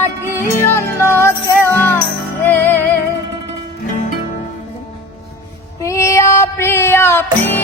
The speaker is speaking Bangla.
নাকি অন্য কেউ আছে। প্রিয়া প্রিয়া প্রিয়া।